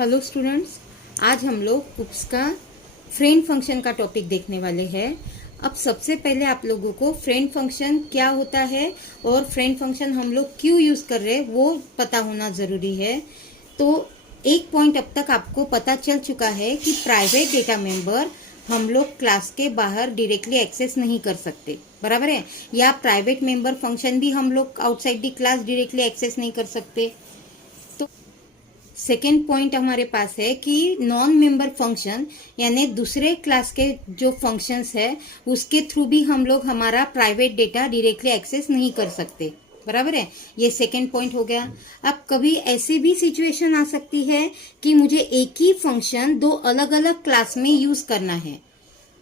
Hello students, आज हम लोग UPS का फ्रेंड फंक्शन का टॉपिक देखने वाले हैं। अब सबसे पहले आप लोगों को फ्रेंड फंक्शन क्या होता है और फ्रेंड फंक्शन हम लोग क्यों यूज कर रहे हैं वो पता होना जरूरी है। तो एक पॉइंट अब तक आपको पता चल चुका है कि प्राइवेट डेटा मेंबर हम लोग क्लास के बाहर डायरेक्टली एक्सेस नहीं कर सकते, बराबर है। या प्राइवेट मेंबर फंक्शन भी हम लोग outside the class directly access नहीं कर सकते। सेकेंड पॉइंट हमारे पास है कि नॉन मेंबर फंक्शन यानी दूसरे क्लास के जो फंक्शंस है उसके थ्रू भी हम लोग हमारा प्राइवेट डेटा डायरेक्टली एक्सेस नहीं कर सकते, बराबर है। ये सेकेंड पॉइंट हो गया। अब कभी ऐसी भी सिचुएशन आ सकती है कि मुझे एक ही फंक्शन दो अलग अलग क्लास में यूज करना है,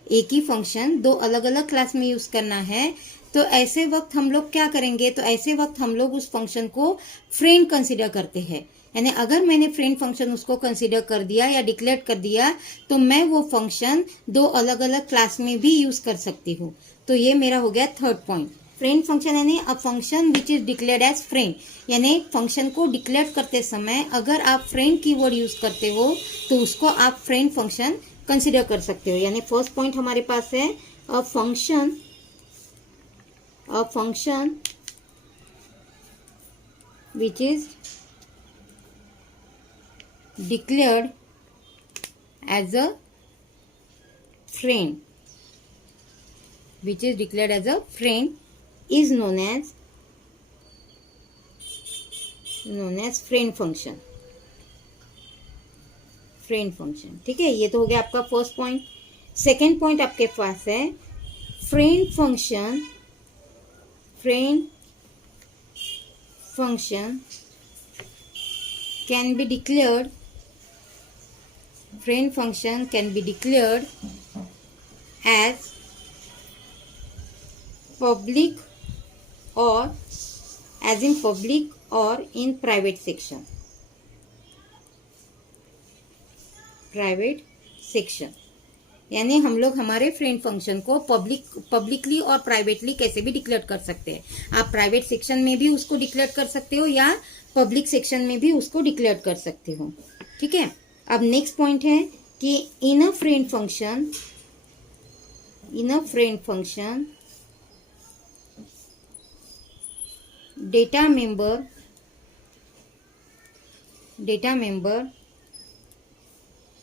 एक ही फंक्शन दो अलग अलग क्लास में यूज करना है। तो ऐसे वक्त हम लोग क्या करेंगे, तो ऐसे वक्त हम लोग उस फंक्शन को फ्रेंड कंसीडर करते हैं। यानी अगर मैंने फ्रेंड फंक्शन उसको कंसीडर कर दिया या डिक्लेयर कर दिया तो मैं वो फंक्शन दो अलग अलग क्लास में भी यूज कर सकती हूँ। तो ये मेरा हो गया थर्ड पॉइंट। फ्रेंड फंक्शन यानी a function which is declared as friend, यानी फंक्शन को डिक्लेयर करते समय अगर आप फ्रेंड कीवर्ड यूज करते हो तो उसको आप फ्रेंड फंक्शन कंसीडर कर सकते हो। यानी फर्स्ट पॉइंट हमारे पास है a function which is declared as a friend, is known as friend function। ठीक है, ये तो हो गया आपका फर्स्ट पॉइंट। सेकेंड पॉइंट आपके पास है friend function can be declared as public or in private section। यानी हम लोग हमारे फ्रेंड फंक्शन को पब्लिकली और प्राइवेटली कैसे भी डिक्लेयर कर सकते हैं। आप प्राइवेट सेक्शन में भी उसको डिक्लेयर कर सकते हो या पब्लिक सेक्शन में भी उसको डिक्लेयर कर सकते हो। ठीक है, अब नेक्स्ट पॉइंट है कि in a friend function data member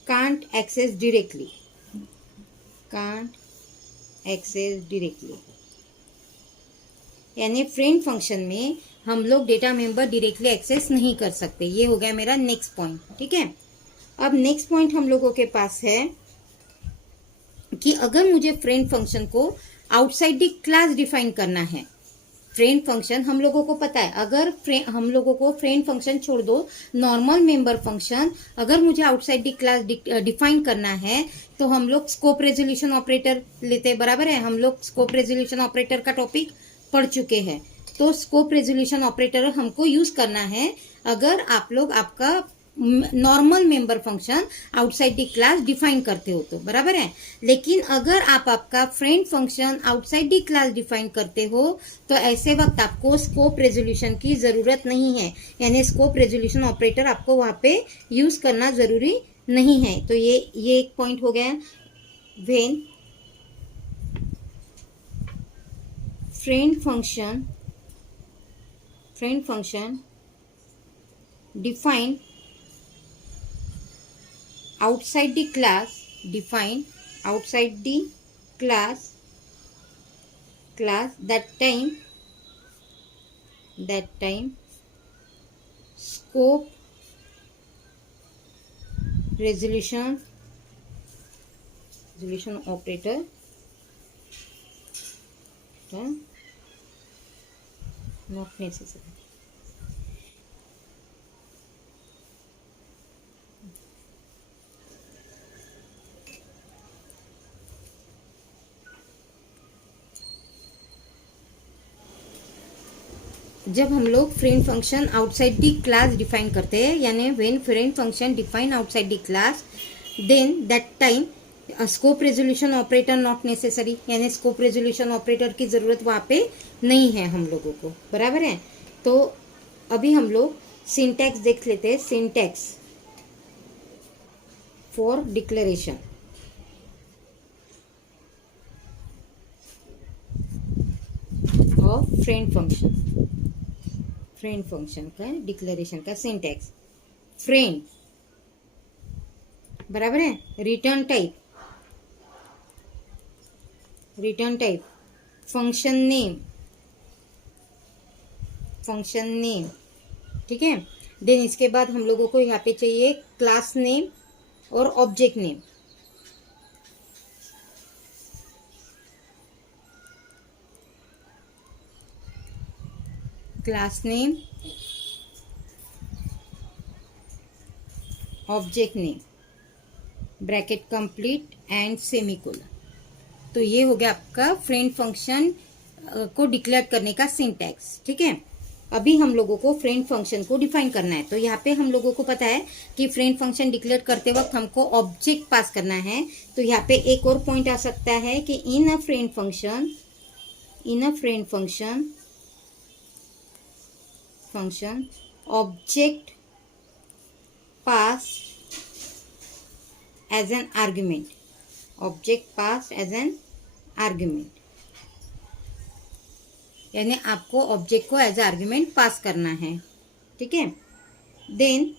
can't access directly। यानी फ्रेंड फंक्शन में हम लोग डेटा मेंबर डायरेक्टली एक्सेस नहीं कर सकते। ये हो गया मेरा नेक्स्ट पॉइंट। ठीक है, अब नेक्स्ट पॉइंट हम लोगों के पास है कि अगर मुझे फ्रेंड फंक्शन को आउटसाइड द क्लास डिफाइन करना है। फ्रेंड फंक्शन हम लोगों को पता है, अगर हम लोगों को फ्रेंड फंक्शन छोड़ दो, नॉर्मल मेंबर फंक्शन अगर मुझे आउटसाइड द क्लास डिफाइन करना है तो हम लोग स्कोप रेजोल्यूशन ऑपरेटर लेते हैं, बराबर है। हम लोग स्कोप रेजोल्यूशन ऑपरेटर का टॉपिक पढ़ चुके हैं। तो स्कोप रेजोल्यूशन ऑपरेटर हमको यूज करना है अगर आप लोग आपका normal member function outside the class define करते हो तो, बराबर है। लेकिन अगर आप आपका friend function outside the class define करते हो तो ऐसे वक्त आपको स्कोप रेजोल्यूशन की जरूरत नहीं है, यानी स्कोप रेजोल्यूशन ऑपरेटर आपको वहां पे यूज करना जरूरी नहीं है। तो ये एक पॉइंट हो गया। When friend function define outside the class that time scope resolution operator not necessary। जब हम लोग friend function outside the class define करते हैं, यानी when friend function define outside the class, then that time scope resolution operator not necessary, यानी scope resolution operator की जरूरत वहां पे नहीं है हम लोगों को, बराबर है। तो अभी हम लोग सिंटैक्स देख लेते हैं। For declaration of friend function का डिक्लेरेशन का सिंटैक्स। फ्रेंड बराबर है, रिटर्न टाइप फंक्शन नेम, ठीक है। देन इसके बाद हम लोगों को यहाँ पे चाहिए क्लास नेम और object name. Class name, object name, bracket complete and semicolon. तो ये हो गया आपका फ्रेंड फंक्शन को डिक्लेयर करने का सिंटैक्स, ठीक है। अभी हम लोगों को फ्रेंड फंक्शन को डिफाइन करना है। तो यहाँ पे हम लोगों को पता है कि फ्रेंड फंक्शन डिक्लेयर करते वक्त हमको ऑब्जेक्ट पास करना है। तो यहाँ पे एक और पॉइंट आ सकता है कि in a friend function object pass as an argument, यानी आपको ऑब्जेक्ट को एज आर्ग्यूमेंट पास करना है, ठीक है। Then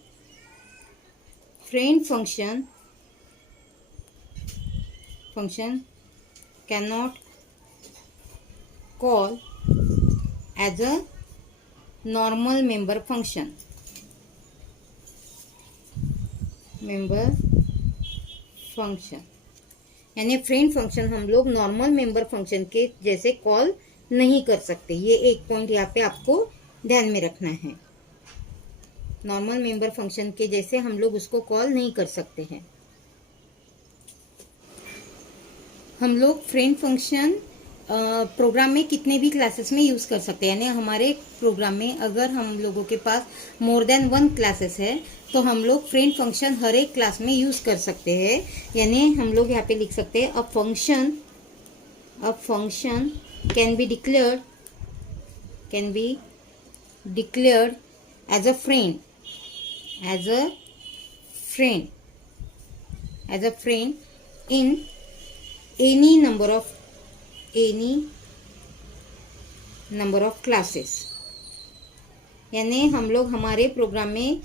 friend function can not call as a normal member function, यानी फ्रेंड फंक्शन हम लोग नॉर्मल मेंबर फंक्शन के जैसे कॉल नहीं कर सकते। ये एक पॉइंट यहाँ पे आपको ध्यान में रखना है। नॉर्मल मेंबर फंक्शन के जैसे हम लोग उसको कॉल नहीं कर सकते हैं। हम लोग फ्रेंड फंक्शन प्रोग्राम में कितने भी क्लासेस में यूज कर सकते हैं, यानी हमारे प्रोग्राम में अगर हम लोगों के पास मोर देन 1 क्लासेस है तो हम लोग फ्रेंड फंक्शन हर एक क्लास में यूज कर सकते हैं। यानी हम लोग यहाँ पे लिख सकते हैं a function can be declared as a friend in any number of classes. यानी हम लोग हमारे प्रोग्राम में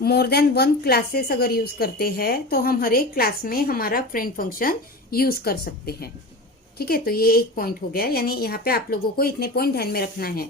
मोर देन 1 क्लासेस अगर यूज करते हैं तो हम हर एक क्लास में हमारा फ्रेंड फंक्शन यूज कर सकते हैं, ठीक है। तो ये एक पॉइंट हो गया, यानी यहाँ पे आप लोगों को इतने पॉइंट ध्यान में रखना है।